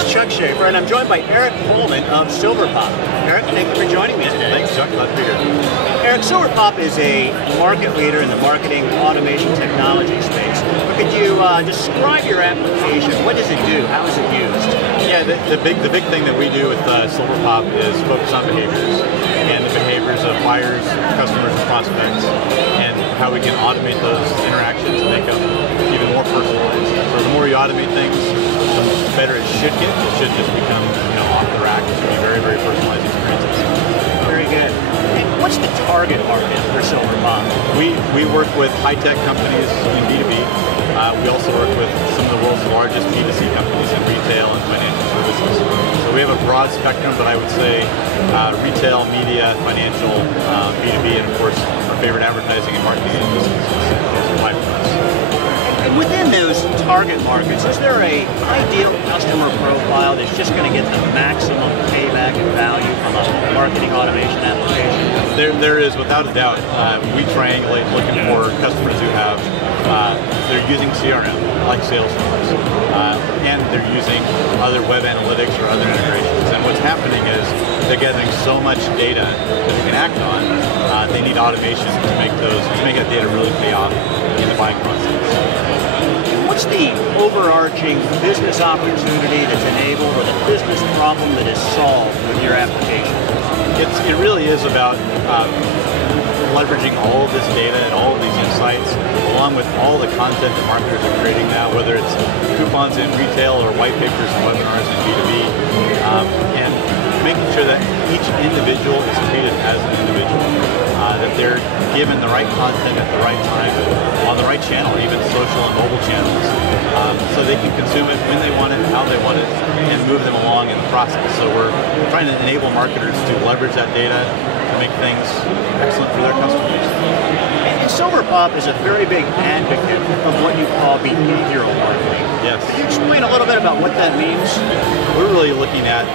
is Chuck Schaefer, and I'm joined by Eric Coleman of Silverpop. Eric, thank you for joining me today. Thanks, Chuck. Glad to be here. Eric, Silverpop is a market leader in the marketing automation technology space. But could you describe your application? What does it do? How is it used? Yeah, the big thing that we do with Silverpop is focus on behaviors and the behaviors of buyers, customers, and prospects, and how we can automate those interactions and make them even more personalized. So the more you automate things, the better it should get. It should just become, off the rack. It should be very, very personalized experiences. Very good. And what's the target market for Silverpop? We work with high-tech companies in B2B. We also work with some of the world's largest B2C companies in retail and financial services. So we have a broad spectrum, but I would say retail, media, financial, B2B, and of course our favorite advertising and marketing agencies. Those are wide for us. And within those target markets, is there an ideal customer profile that's just going to get the maximum payback and value from a marketing automation application? There is, without a doubt. We triangulate looking for customers who have, they're using CRM, like Salesforce, and they're using other web analytics or other integrations. And what's happening is they're gathering so much data that they can act on. They need automation to make that data really pay off in the buying process. What's the overarching business opportunity that's enabled, or the business problem that is solved with your application? It really is about leveraging all of this data and all of these insights, along with all the content that marketers are creating now, whether it's coupons in retail or white papers and webinars in B2B, and making sure that each individual is treated as an individual, that they're given the right content at the right time, on the right channel, even social and mobile channels, so they can consume it when they want it, how they want it, and move them along in the process. So we're trying to enable marketers to leverage that data to make things excellent for their customers. And Silverpop is a very big advocate of what you call behavioral marketing. Yes. Could you explain a little bit about what that means? We're really looking at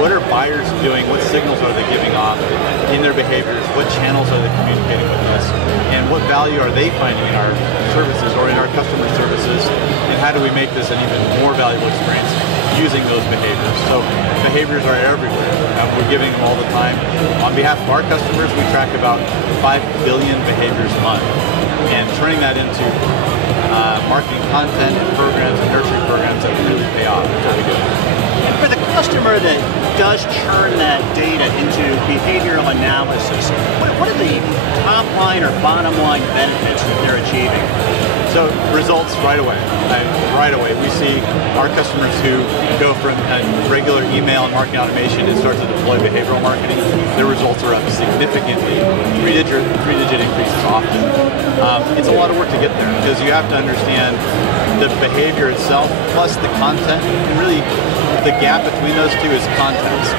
what are buyers doing, what signals are they giving off in their behaviors, what channels are they communicating with us, and what value are they finding in our services or in our customer services, and how do we make this an even more valuable experience using those behaviors. So behaviors are everywhere. We're giving them all the time. On behalf of our customers, we track about 5 billion behaviors a month, and turning that into marketing content and programs and nurturing programs that really pay off. That's what we do. And for the customer that does churn that data into behavioral analysis, what are the top line or bottom line benefits that they're achieving? So results right away. Right away, we see our customers who go from regular email and marketing automation and start to deploy behavioral marketing. Their results are up significantly, three-digit increases often. It's a lot of work to get there because you have to understand the behavior itself plus the content. And really, the gap between those two is context.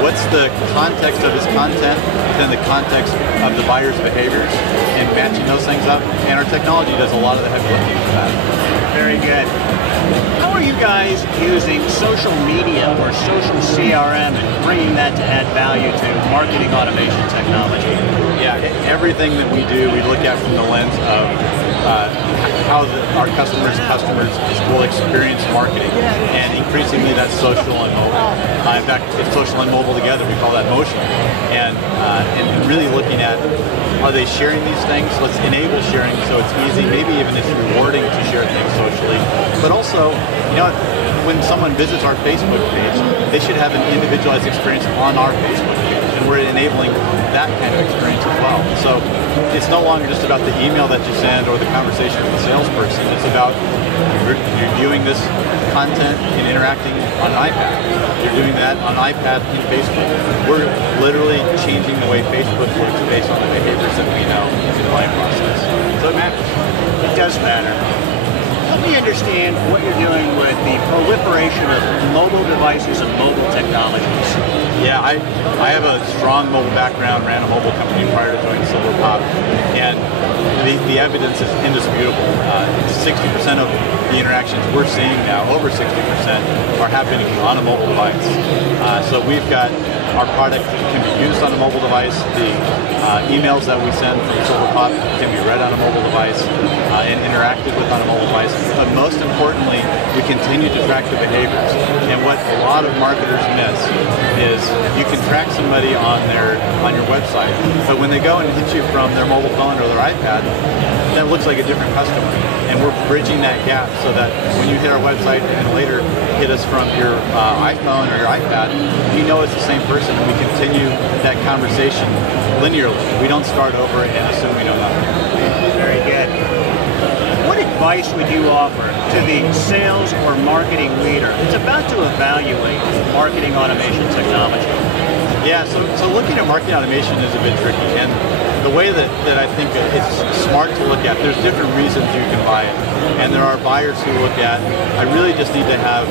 What's the context of his content, then the context of the buyer's behaviors, and matching those things up. And our technology does a lot of the heavy lifting for that. Very good. How are you guys using social media or social CRM and bringing that to add value to marketing automation technology? Yeah, everything that we do, we look at from the lens of how our customers' will experience marketing, and increasingly that's social and mobile. In fact, it's social and mobile together. We call that motion. And really looking at, are they sharing these things? Let's enable sharing so it's easy. Maybe even it's rewarding to share things socially. But also, when someone visits our Facebook page, they should have an individualized experience on our Facebook page. And we're enabling that kind of experience as well. So it's no longer just about the email that you send or the conversation with the salesperson. It's about you're viewing this content and interacting on an iPad. You're doing that on iPad in Facebook. We're literally changing the way Facebook works based on the behaviors that we know in the buying process. So it matters. It does matter. Help me understand what you're doing with the proliferation of mobile devices and mobile technologies. Yeah, I have a strong mobile background, ran a mobile company prior to joining Silverpop, and the evidence is indisputable. 60% of the interactions we're seeing now, over 60%, are happening on a mobile device. So we've got our product can be used on a mobile device. The emails that we send from Silverpop can can be read on a mobile device and interacted with on a mobile device. But most importantly, we continue to track the behaviors. And what a lot of marketers miss is you can track somebody on your website, but when they go and hit you from their mobile phone or their iPad, that looks like a different customer. And we're bridging that gap so that when you hit our website and later hit us from your iPhone or your iPad, you know it's the same person, and we continue that conversation linearly. We don't start over and assume we know nothing. Very good. What advice would you offer to the sales or marketing leader that's about to evaluate marketing automation technology? Yeah, so looking at marketing automation is a bit tricky, and the way that I think it's smart to look at, there's different reasons you can buy it. And there are buyers who look at, I really just need to have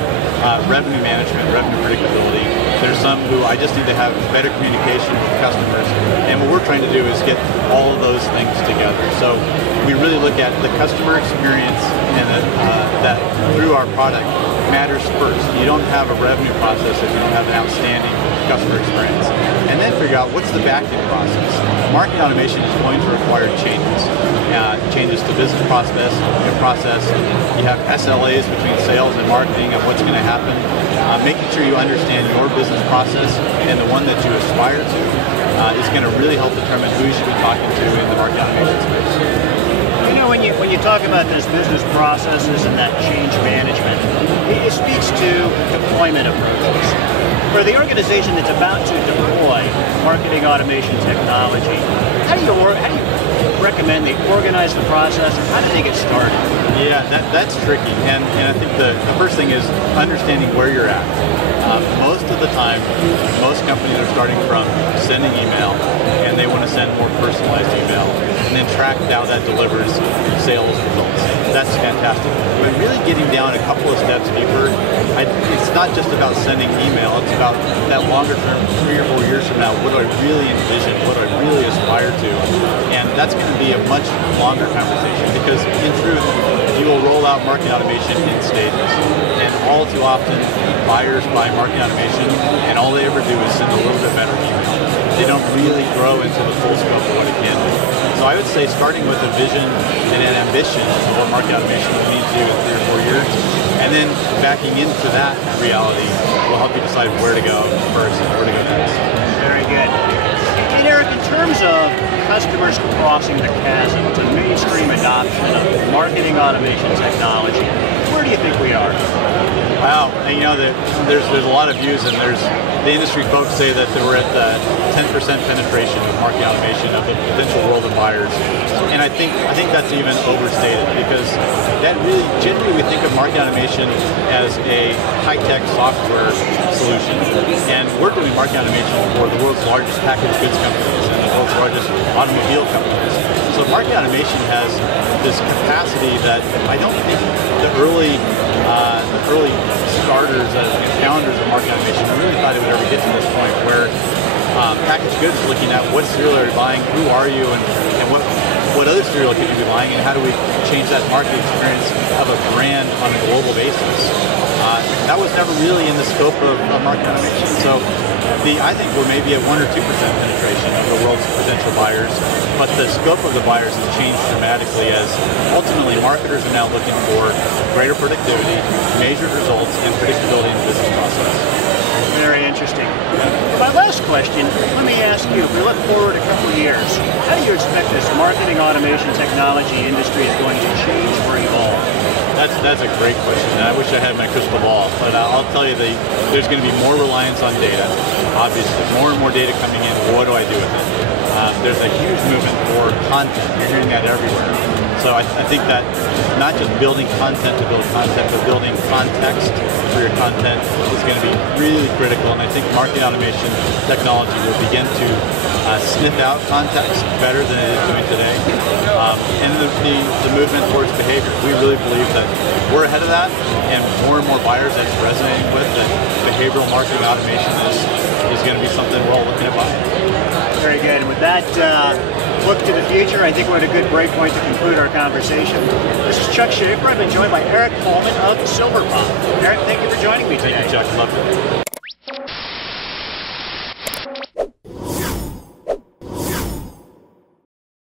revenue management, revenue predictability. There's some who I just need to have better communication with customers. And what we're trying to do is get all of those things together. So we really look at the customer experience and that through our product matters first. You don't have a revenue process if you don't have an outstanding customer experience. And then figure out what's the back-end process. Marketing automation is going to require changes. Changes to business process. You have SLAs between sales and marketing of what's going to happen. Making sure you understand your business process and the one that you aspire to is going to really help determine who you should be talking to in the marketing automation space. You know, when you talk about those business processes and that change management, it speaks to deployment approaches. For the organization that's about to deploy marketing automation technology, how do you recommend they organize the process? How do they get started? Yeah, that's tricky. And I think the first thing is understanding where you're at. Most of the time, most companies are starting from sending email, and they want to send more personalized email, and then track how that delivers sales results. That's fantastic. But really getting down a couple of steps deeper, it's not just about sending email, it's about that longer term, 3 or 4 years from now, what do I really envision, what do I really aspire to? And that's going to be a much longer conversation, because in truth, you will roll out marketing automation in stages. And all too often, buyers buy marketing automation, and all they ever do is send a little bit better email. They don't really grow into the full scope of what it can do. So I would say starting with a vision and an ambition of what marketing automation will need to do in 3 or 4 years, and then backing into that reality will help you decide where to go first and where to go next. Very good. And Eric, in terms of customers crossing the chasm to mainstream adoption of marketing automation technology, where do you think we are? Wow, and you know that there's a lot of views, and the industry folks say that we're at the 10% penetration of marketing automation of the potential world of buyers, and I think that's even overstated, because that really generally we think of marketing automation as a high-tech software solution, and we're doing marketing automation for the world's largest packaged goods companies and the world's largest automobile companies. So marketing automation has this capacity that I don't think the early starters and founders of marketing automation really thought it would ever get to this point where packaged goods is looking at what cereal are you buying, who are you, and what other cereal could you be buying, and how do we change that marketing experience of a brand on a global basis. That was never really in the scope of marketing automation. So I think we're maybe at 1 or 2% penetration of the world's potential buyers, but the scope of the buyers has changed dramatically as ultimately marketers are now looking for greater productivity, measured results, and predictability in the business process. Very interesting. My last question, let me ask you, if we look forward a couple of years, how do you expect this marketing automation technology industry is going to change or evolve? That's a great question, and I wish I had my crystal ball, but I'll tell you there's going to be more reliance on data. Obviously, more and more data coming in. What do I do with it? There's a huge movement for content. You're hearing that everywhere. So I think that not just building content to build content, but building context for your content is going to be really critical. And I think marketing automation technology will begin to sniff out context better than it is doing today. And the movement towards behavior. We really believe that we're ahead of that, and more buyers that's resonating with that behavioral marketing automation is going to be something we're all looking at buying. Very good. And with that look to the future, I think we're at a good break point to conclude our conversation. This is Chuck Schaefer. I've been joined by Eric Coleman of Silverpop. Eric, thank you for joining me today. Thank you, Chuck. Love it.